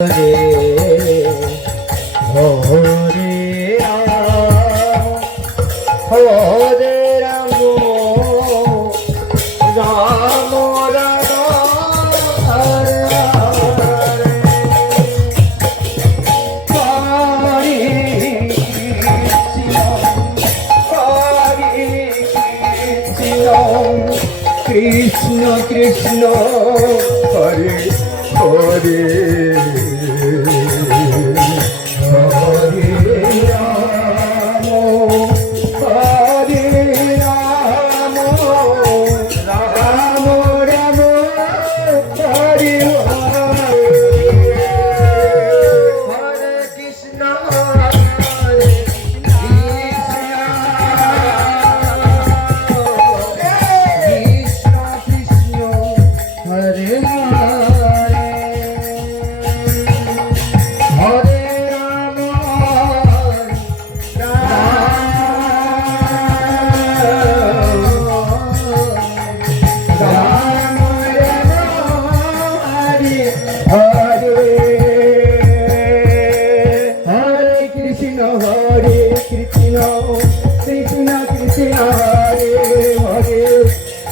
রে হরে হরে রাম রাম রাম হরে কৃষ্ণ কৃষ্ণ হরে হরে হরে রাম হরে রাম রাম রাম হরে হরে কৃষ্ণ হরে কৃষ্ণ হরে Krishna Krishna Hare Hare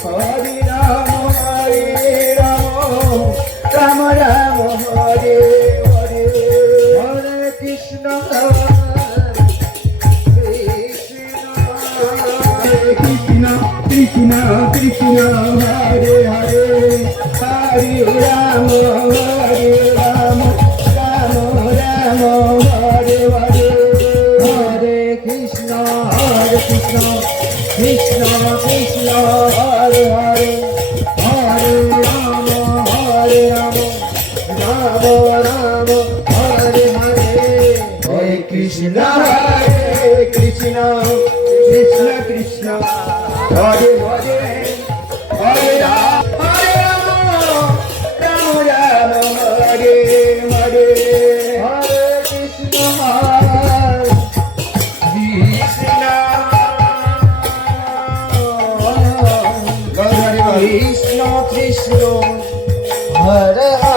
Hare Rama Rama Rama Hare Hare Hare Krishna Krishna Krishna Krishna Hare Hare Hare Rama Rama Rama Hare Hare Hare Krishna Krishna Krishna Hare Hare Hare Rama Rama Rama Hare Hare Hare Krishna Krishna Krishna Krishna Hare Hare Hare Rama Rama Hare Hare Hare Krishna Krishna Krishna Hare Hare